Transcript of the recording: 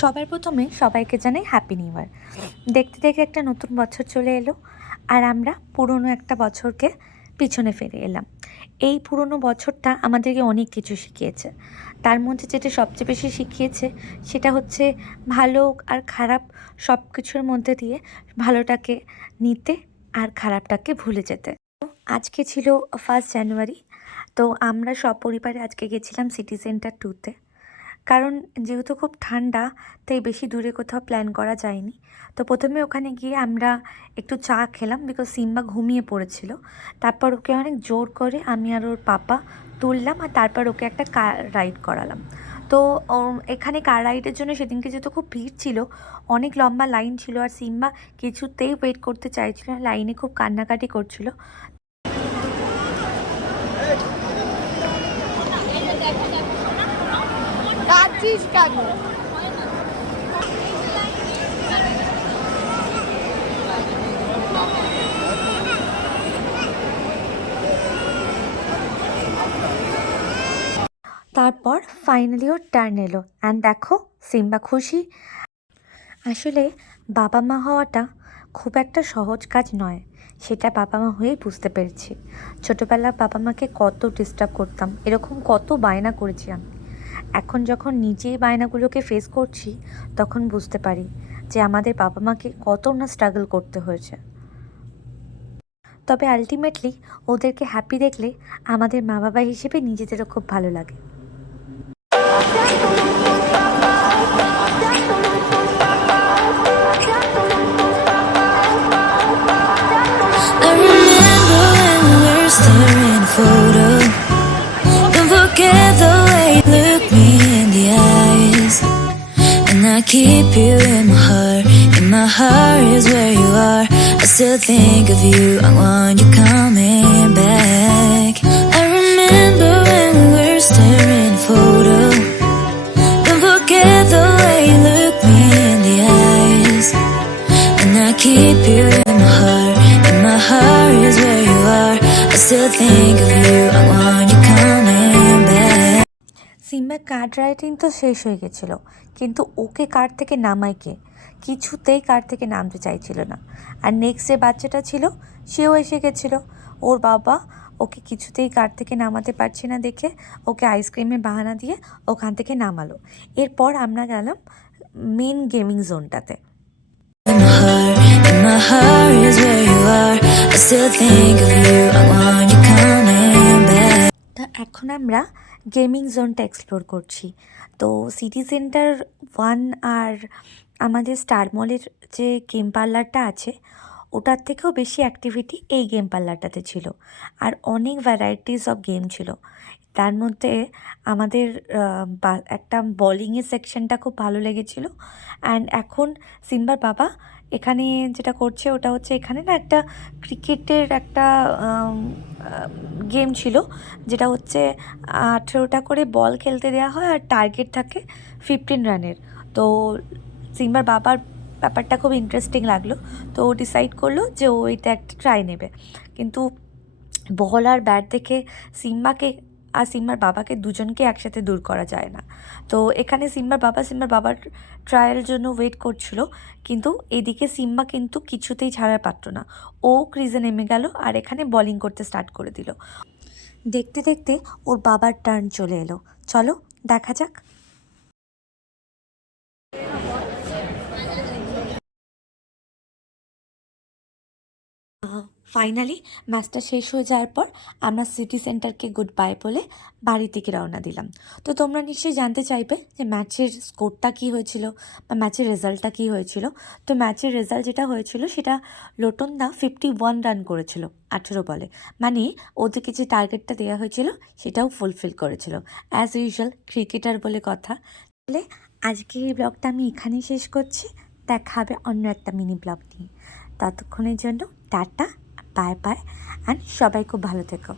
সবার প্রথমে সবাইকে জানাই হ্যাপি নিউ ইয়ার। দেখতে দেখতে একটা নতুন বছর চলে এলো, আর আমরা পুরনো একটা বছরকে পিছনে ফিরে এলাম। এই পুরনো বছরটা আমাদেরকে অনেক কিছু শিখিয়েছে। তার মধ্যে যেটা সবচেয়ে বেশি শিখিয়েছে সেটা হচ্ছে ভালো আর খারাপ সব কিছুর মধ্যে দিয়ে ভালোটাকে নিতে আর খারাপটাকে ভুলে যেতে। আজকে ছিল 1 জানুয়ারি। তো আমরা সপরিবারে আজকে গেছিলাম সিটি সেন্টার 2-তে। কারণ যেহেতু খুব ঠান্ডা, তাই বেশি দূরে কোথাও প্ল্যান করা যায়নি। তো প্রথমে ওখানে গিয়ে আমরা একটু চা খেলাম, বিকজ সিম্বা ঘুমিয়ে পড়েছিল। তারপর ওকে অনেক জোর করে আমি আর ওর পাপা তুললাম, আর তারপর ওকে একটা কার রাইড করালাম। তো এখানে কার রাইডের জন্য সেদিনকে যেহেতু খুব ভিড় ছিল, অনেক লম্বা লাইন ছিল, আর সিম্বা কিছুতেই ওয়েট করতে চাইছিল না, লাইনে খুব কান্নাকাটি করছিল। তারপর ফাইনালি ওর টার্ন এলো, অ্যান্ড দেখো সিম্বা খুশি। আসলে বাবা মা হওয়াটা খুব একটা সহজ কাজ নয়, সেটা বাবা মা হয়েই বুঝতে পেরেছি। ছোটোবেলা বাবা মাকে কত ডিস্টার্ব করতাম, এরকম কত বায়না করেছি আমি। এখন যখন নিজেই বায়নাগুলোকে ফেস করছি, তখন বুঝতে পারি যে আমাদের বাবা মাকে কত না স্ট্রাগল করতে হয়েছে। তবে আলটিমেটলি ওদেরকে হ্যাপি দেখলে আমাদের মা বাবা হিসেবে নিজেদেরও খুব ভালো লাগে। Staring photo. Don't forget the way you look me in the eyes. And I keep you in my heart. In my heart is where you are. I still think of you. I want you coming back. I remember when we were staring photo. Don't forget the way you look me in the eyes. And I keep you in my heart. In my heart is where you are. I still think of you. I want you coming back. সিম্বার car riding তো শেষ হয়ে গেছিলো, কিন্তু ওকে কার থেকে নামায় কে? কিছুতেই কার থেকে নামতে চাইছিল না। আর নেক্সট যে বাচ্চাটা ছিল সেও এসে গেছিলো। ওর বাবা ওকে কিছুতেই কার থেকে নামাতে পারছে না দেখে ওকে আইসক্রিমের বাহানা দিয়ে ওখান থেকে নামালো। এরপর আমরা গেলাম মেন গেমিং জোনটাতে। In my heart is where you are. I still think of you. I want you coming back. তা এখন আমরা গেমিং জোনটা এক্সপ্লোর করছি। তো সিটি সেন্টার 1 আর আমাদের স্টার মলের যে গেম পার্লারটা আছে, ওটার থেকেও বেশি অ্যাক্টিভিটি এই গেম পার্লারটাতে ছিল। আর অনেক ভ্যারাইটিস অফ গেম ছিল। তার মধ্যে আমাদের একটা বলিংয়ের সেকশনটা খুব ভালো লেগেছিলো। অ্যান্ড এখন সিম্বার বাবা এখানে যেটা করছে ওটা হচ্ছে, এখানে না একটা ক্রিকেটের একটা গেম ছিল, যেটা হচ্ছে 18টা করে বল খেলতে দেওয়া হয়, আর টার্গেট থাকে 15 রানের। তো সিম্বার বাবার ব্যাপারটা খুব ইন্টারেস্টিং লাগলো, তো ও ডিসাইড করলো যে ও এটা একটা ট্রাই নেবে। কিন্তু বল আর ব্যাট দেখে সিম্বাকে আর সিম্বার বাবাকে দুজনকে একসাথে দূর করা যায় না। তো এখানে সিম্বার বাবার ট্রায়াল জন্য ওয়েট করছিল, কিন্তু এদিকে সিম্বা কিন্তু কিছুতেই ছাড়ার পারত না। ও ক্রিজে নেমে গেল আর এখানে বলিং করতে স্টার্ট করে দিল। দেখতে দেখতে ওর বাবার টার্ন চলে এলো, চলো দেখা যাক। ফাইনালি ম্যাচটা শেষ হয়ে যাওয়ার পর আমরা সিটি সেন্টারকে গুড বাই বলে বাড়ি থেকে রওনা দিলাম। তো তোমরা নিশ্চয়ই জানতে চাইবে যে ম্যাচের স্কোরটা কী হয়েছিল বা ম্যাচের রেজাল্টটা কী হয়েছিল। তো ম্যাচের রেজাল্ট যেটা হয়েছিল সেটা লোটনদা 51 রান করেছিল 18 বলে, মানে ওদেরকে যে টার্গেটটা দেওয়া হয়েছিল সেটাও ফুলফিল করেছিল। অ্যাজ ইউজুয়াল ক্রিকেটার বলে কথা। তাহলে আজকে এই ব্লগটা আমি এখানেই শেষ করছি। দেখা হবে অন্য একটা মিনি ব্লগ নিয়ে। ততক্ষণের জন্য টাটা, বাই বাই, অ্যান্ড সবাই খুব ভালো থেকো।